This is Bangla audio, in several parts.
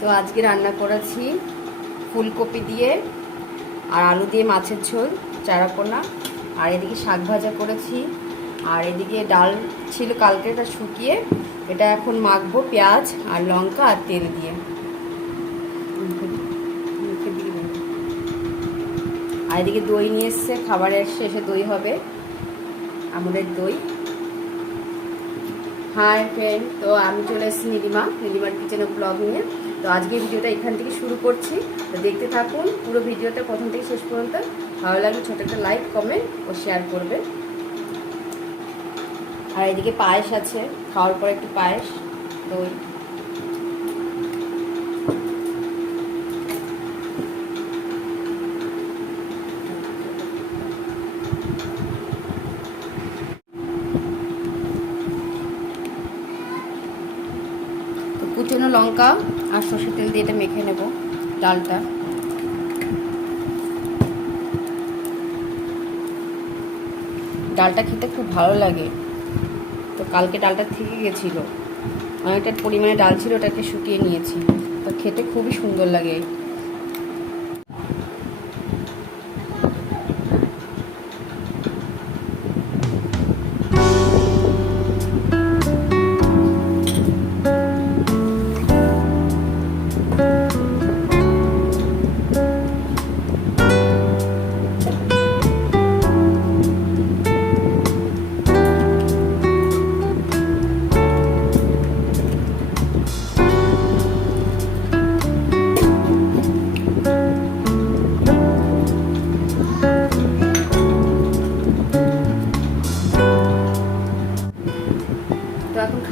তো আজকে রান্না করেছি ফুলকপি দিয়ে আর আলু দিয়ে মাছের ঝোল, চারাপোনা। আর এদিকে শাক ভাজা করেছি। আর এদিকে ডাল ছিল কালকে, এটা শুকিয়ে। এটা এখন মাখবো পেঁয়াজ আর লঙ্কা আর তেল দিয়ে। আর এদিকে দই নিয়ে এসছে, খাবারের শেষে দই হবে। আমাদের দই। হাই ফ্রেন্ড তো আমি চলে এসেছি নীলিমা, নীলিমার কিচেনে ব্লগ নিয়ে। তো আজকে ভিডিওটা এখান থেকে শুরু করছি। তো দেখতে থাকুন, পুরো ভিডিওটা প্রথম থেকে শেষ পর্যন্ত। ভালো লাগলে ছোটো একটা লাইক কমেন্ট ও শেয়ার করবে আর এদিকে পায়েস আছে, খাওয়ার পর একটু পায়েস, দই। কুচনো লঙ্কা আর সর্ষের তেল দিয়ে এটা মেখে নেব, ডালটা। ডালটা খেতে খুব ভালো লাগে। তো কালকে ডালটা থেকে গেছিল। অনেকটা পরিমাণে ডাল ছিল, ওটাকে শুকিয়ে নিয়েছি। তো খেতে খুবই সুন্দর লাগে।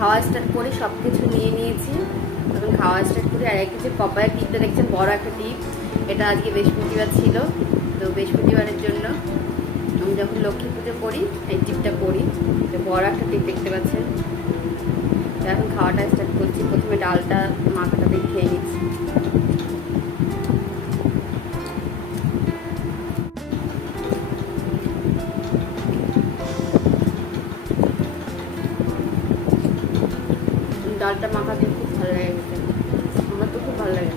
খাওয়া স্টার্ট করে সব কিছু নিয়ে নিয়েছি। এখন খাওয়া স্টার্ট করি। আর এক কিছু পপায়ের টিপটা দেখছেন, বড় একটা টিপ। এটা আজকে বৃহস্পতিবার ছিল। তো বৃহস্পতিবারের জন্য আমি যখন লক্ষ্মী পুজো করি, এই টিপটা করি। তো বড় একটা টিপ দেখতে পাচ্ছেন। তো এখন খাওয়াটা স্টার্ট করছি। প্রথমে ডালটা মাখাটা ডালটা মাখাতে খুব ভালো লাগে আমার তো খুব ভালো লাগে।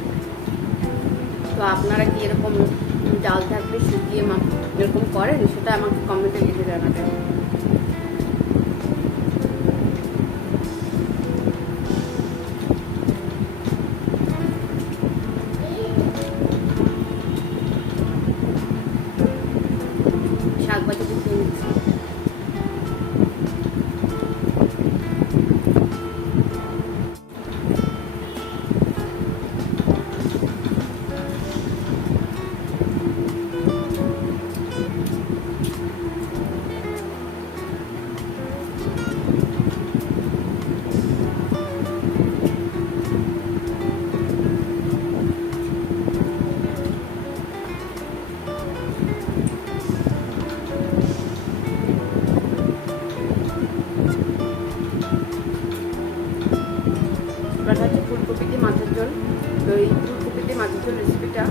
তো আপনারা কি এরকম ডাল থাকলে শুকিয়ে মা এরকম করেন? সেটা আমাকে কমেন্টে লিখে জানাবেন। ঝোল তো এই ফুলকপিতে মাছের রেসিপিটা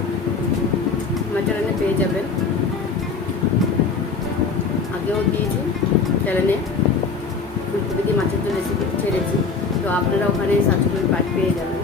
আমার চ্যানেলে পেয়ে যাবেন। আগেও দিয়েছি চ্যানেলে ফুলকপি মাছের ঝোল রেসিপি ছেড়েছি। তো আপনারা ওখানে সাবস্ক্রাইব করে পাঠ পেয়ে যাবেন।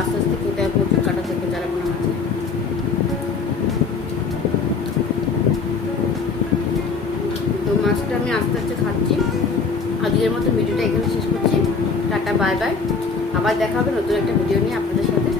আস্তে আস্তে হবে প্রচুর কাটা থেকে যারা কোনো আছে তো মাছটা আমি আস্তে আস্তে খাচ্ছি। আজকের মতো ভিডিওটা এখানে শেষ করছি। Tata, bye bye. আবার দেখা হবে নতুন একটা ভিডিও নিয়ে আপনাদের সাথে।